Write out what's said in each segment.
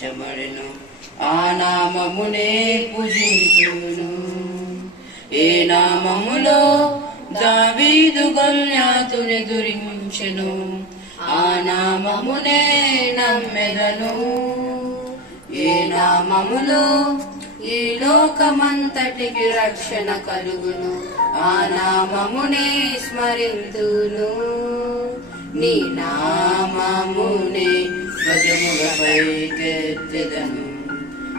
స్థుతించబడెను ఆ నామమునే పూజించును. ఏ నామములో దావీదు గల్యాతుని దురించెను ఆ నామమునే నమ్మెదను. ఏ నామములో ఈ లోకమంతటికి రక్షణ కలుగును ఆ నామమునే స్మరింతును. నీ నామమునే గజముగపైకెత్తెదను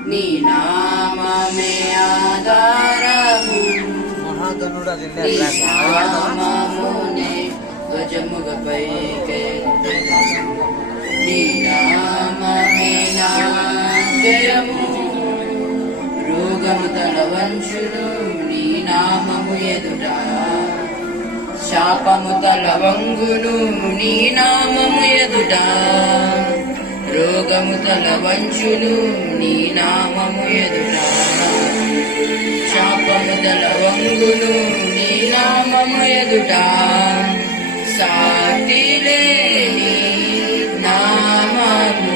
నీ నామమే ఆధారము. నీ నామమునే గజముగపైకెత్తెదను నీ నామమే రోగము తల వంచును నీ నామము ఎదుట. శాపము తల వంగును నీ నామము ఎదుట. రోగము తల వంచును నీ నామము ఎదుట. శాపము తల వంగును నీ నామము ఎదుట. సాటి లేని నామము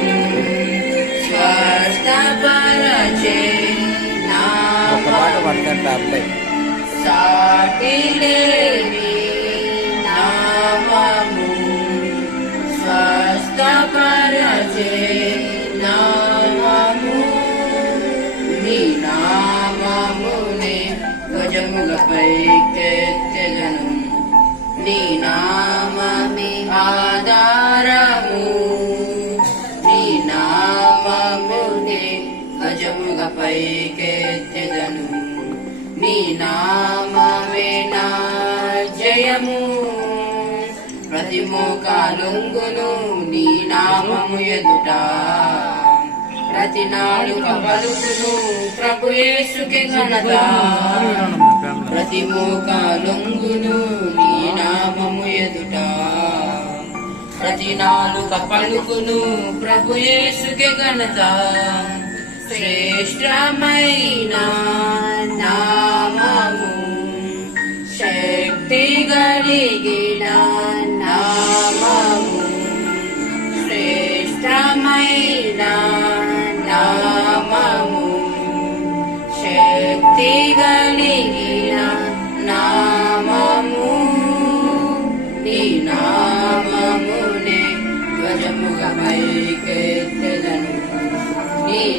స్వస్థపరచే ఒక పాట పడతాడు అబ్బాయి సాటి లేని పైకెత్తెదను నీ నామమి ఆధారము నీ నామముని భుజములపై పైకెత్తెదను నీ నామమే నా జయము ప్రతి మోకాలుంగును నీ నామము ఎదుట ప్రతి నాలుక పలుకును ప్రభు యేసుకి ఘనత ప్రతి మోకాలుంగును నీ నామము ఎదుట. ప్రతి నాలుక పలుకును ప్రభు యేసుకి ఘనత. శ్రేష్టమైన నామము శక్తి కలిగిన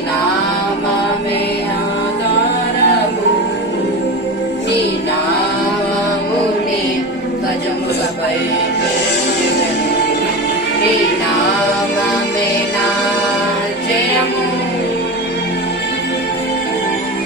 నామమే ఆధారము నీ నామముని గజములపై